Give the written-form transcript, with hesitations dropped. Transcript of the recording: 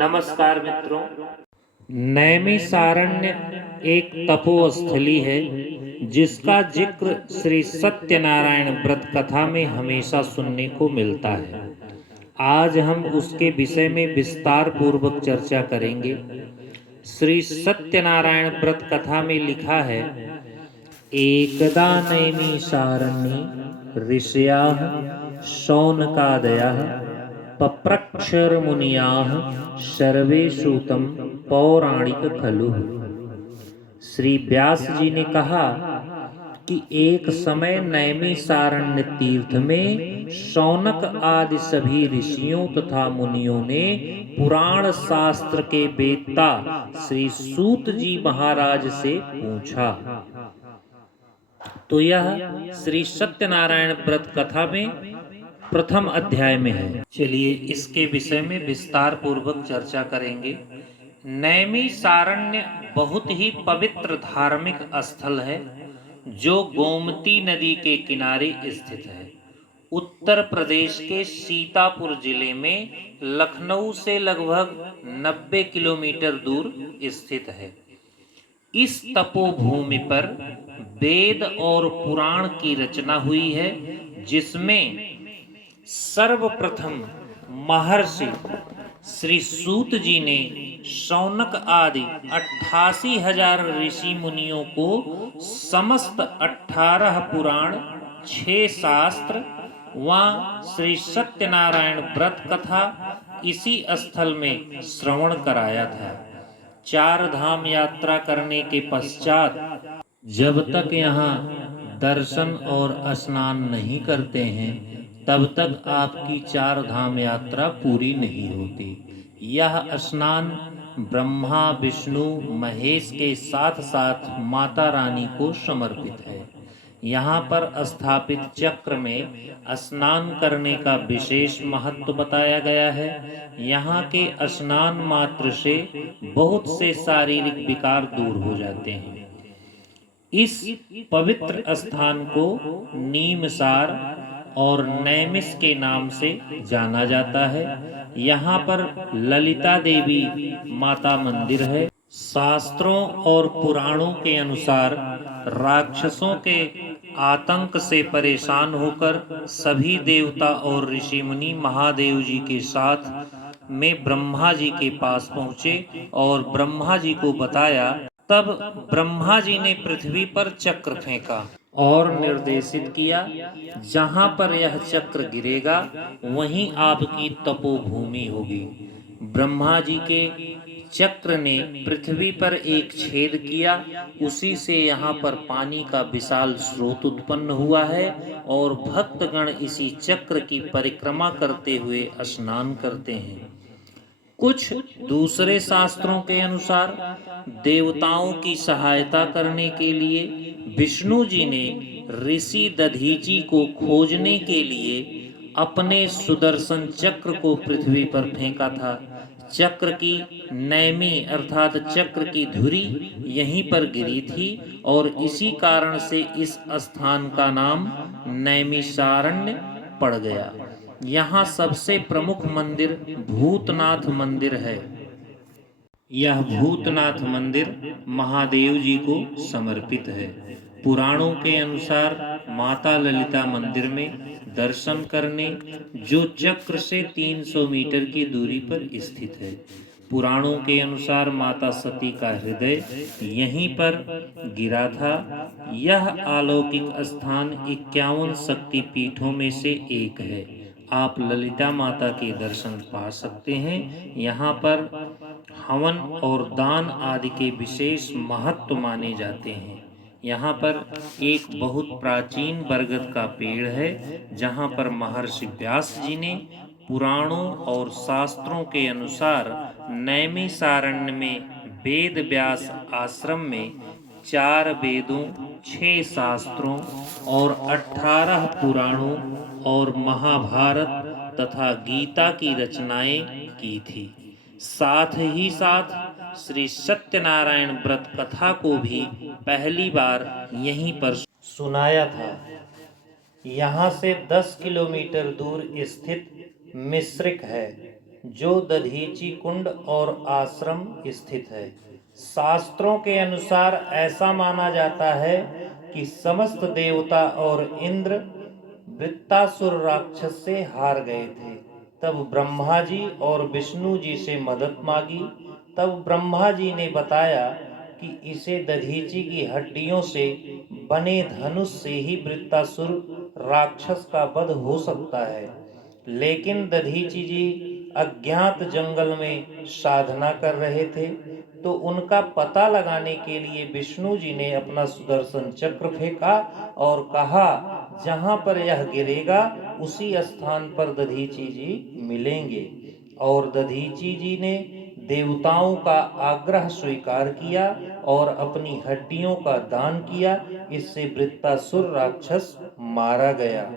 नमस्कार मित्रों। नैमिषारण्य एक तपोस्थली है जिसका जिक्र श्री सत्यनारायण व्रत कथा में हमेशा सुनने को मिलता है। आज हम उसके विषय में विस्तार पूर्वक चर्चा करेंगे। श्री सत्यनारायण व्रत कथा में लिखा है, एकदा नैमिषारण्ये ऋषयः शौनकादयः पप्रक्षरमुनियाः सर्वे सूतं पौराणिक खलु। श्री व्यास जी ने कहा कि एक समय नैमिषारण्य तीर्थ में शौनक आदि सभी ऋषियों तथा मुनियों ने पुराण शास्त्र के वेत्ता श्री सूत जी महाराज से पूछा। तो यह श्री सत्यनारायण व्रत कथा में प्रथम अध्याय में है। चलिए इसके विषय में विस्तार पूर्वक चर्चा करेंगे। नैमिषारण्य बहुत ही पवित्र धार्मिक स्थल है जो गोमती नदी के किनारे स्थित है। उत्तर प्रदेश के सीतापुर जिले में लखनऊ से लगभग 90 किलोमीटर दूर स्थित है। इस तपोभूमि पर वेद और पुराण की रचना हुई है, जिसमें सर्वप्रथम महर्षि श्री सूत जी ने शौनक आदि 88,000 ऋषि मुनियों को समस्त 18 पुराण, 6 शास्त्र व श्री सत्यनारायण व्रत कथा इसी स्थल में श्रवण कराया था। 4 धाम यात्रा करने के पश्चात जब तक यहाँ दर्शन और स्नान नहीं करते हैं तब तक आपकी 4 धाम यात्रा पूरी नहीं होती। यह स्नान ब्रह्मा, विष्णु, महेश के साथ साथ माता रानी को समर्पित है। यहाँ पर स्थापित चक्र में स्नान करने का विशेष महत्व बताया गया है। यहाँ के स्नान मात्र से बहुत से शारीरिक विकार दूर हो जाते हैं। इस पवित्र स्थान को नीमसार और नैमिष के नाम से जाना जाता है। यहाँ पर ललिता देवी माता मंदिर है। शास्त्रों और पुराणों के अनुसार राक्षसों के आतंक से परेशान होकर सभी देवता और ऋषि मुनि महादेव जी के साथ में ब्रह्मा जी के पास पहुँचे और ब्रह्मा जी को बताया। तब ब्रह्मा जी ने पृथ्वी पर चक्र फेंका और निर्देशित किया, जहां पर यह चक्र गिरेगा वहीं आपकी तपोभूमि होगी। ब्रह्मा जी के चक्र ने पृथ्वी पर एक छेद किया, उसी से यहाँ पर पानी का विशाल स्रोत उत्पन्न हुआ है और भक्तगण इसी चक्र की परिक्रमा करते हुए स्नान करते हैं। कुछ दूसरे शास्त्रों के अनुसार देवताओं की सहायता करने के लिए विष्णु जी ने ऋषि दधीची को खोजने के लिए अपने सुदर्शन चक्र को पृथ्वी पर फेंका था। चक्र की नैमी अर्थात चक्र की धुरी यहीं पर गिरी थी और इसी कारण से इस स्थान का नाम नैमिषारण्य पड़ गया। यहाँ सबसे प्रमुख मंदिर भूतनाथ मंदिर है। यह भूतनाथ मंदिर महादेव जी को समर्पित है। पुराणों के अनुसार माता ललिता मंदिर में दर्शन करने जो चक्र से 300 मीटर की दूरी पर स्थित है। पुराणों के अनुसार माता सती का हृदय यहीं पर गिरा था। यह अलौकिक स्थान 51 शक्ति पीठों में से एक है। आप ललिता माता के दर्शन पा सकते हैं। यहाँ पर हवन और दान आदि के विशेष महत्व माने जाते हैं। यहाँ पर एक बहुत प्राचीन बरगद का पेड़ है, जहाँ पर महर्षि व्यास जी ने पुराणों और शास्त्रों के अनुसार नैमिषारण्य में वेद व्यास आश्रम में 4 वेदों, 6 शास्त्रों और 18 पुराणों और महाभारत तथा गीता की रचनाएं की थी। साथ ही साथ श्री सत्यनारायण व्रत कथा को भी पहली बार यहीं पर सुनाया था। यहाँ से 10 किलोमीटर दूर स्थित मिश्रिक है। जो दधीची कुंड और आश्रम स्थित है। शास्त्रों के अनुसार ऐसा माना जाता है कि समस्त देवता और इंद्र वृत्तासुर राक्षस से हार गए थे। तब ब्रह्मा जी और विष्णु जी से मदद मांगी। तब ब्रह्मा जी ने बताया कि इसे दधीची की हड्डियों से बने धनुष से ही वृत्तासुर राक्षस का वध हो सकता है। लेकिन दधीची जी अज्ञात जंगल में साधना कर रहे थे, तो उनका पता लगाने के लिए विष्णु जी ने अपना सुदर्शन चक्र फेंका और कहा, जहां पर यह गिरेगा उसी स्थान पर दधीची जी मिलेंगे। और दधीची जी ने देवताओं का आग्रह स्वीकार किया और अपनी हड्डियों का दान किया। इससे वृत्तासुर राक्षस मारा गया।